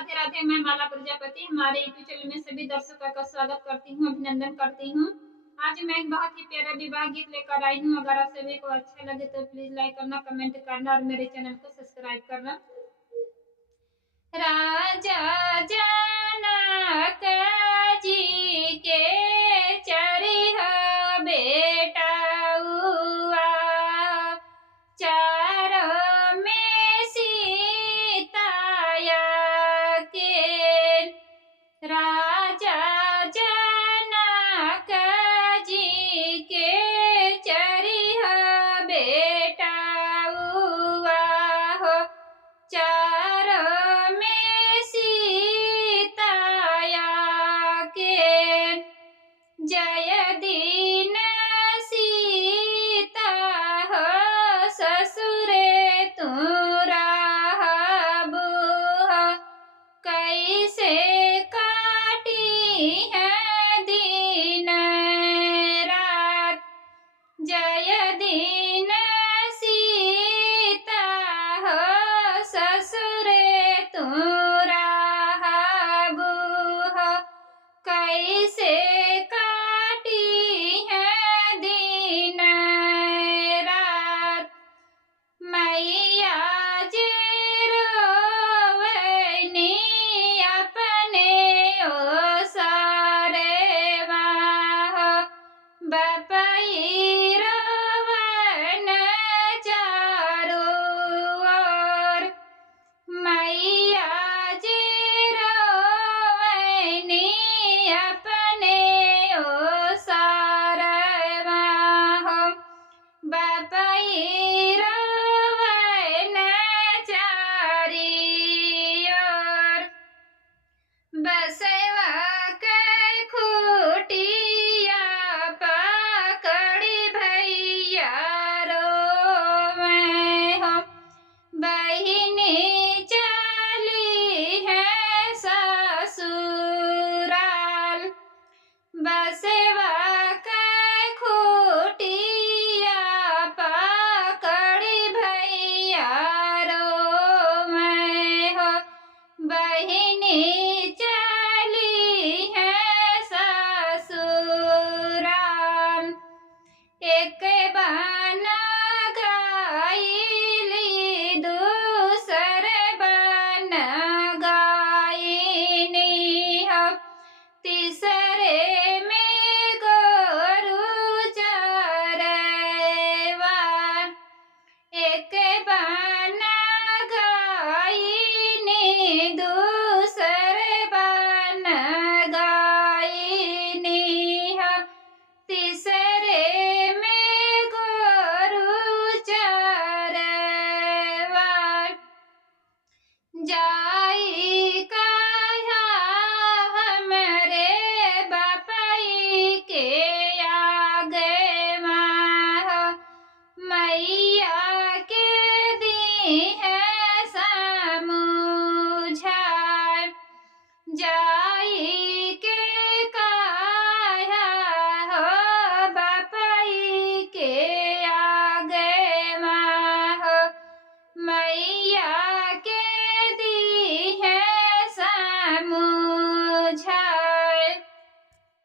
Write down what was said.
राधे राधे। मैं माला प्रजापति हमारे YouTube channel में सभी दर्शकों का स्वागत करती हूँ, अभिनंदन करती हूँ। आज मैं एक बहुत ही प्यारा विवाह गीत लेकर आई हूँ। अगर आप सभी को अच्छा लगे तो प्लीज लाइक करना, कमेंट करना और मेरे चैनल को सब्सक्राइब करना। राजा जनक जी के चरिह बेटा हुआ, चारों में सीताया के। राजा जनक जी के चरिह बेटा हुआ हो, चारों में सीताया के। जय दीन सीता हो ससुरे तू रहबू हो, कैसे काटी है दिन रात। जय दीन सीता हो ससुरे तू रहबू हो, कैसे काटी है दिन रात। मैया जे रोवनी अपने ओ सारे वाहो, बपई रोवन चारों ओर। मैया जे रोवनी अपने ओ सारे वाहो, बपई रोवन चारी ओर। बसवा के खूटिया पकड़ी भैया रोवे हो, बहिनी चली है ससुराल। बसवा के खूटिया पकड़ी भैया रोवे हो, बहिनी चली है ससुराल। एक बन गाइली दूसर बन गाइनी हो, तीसर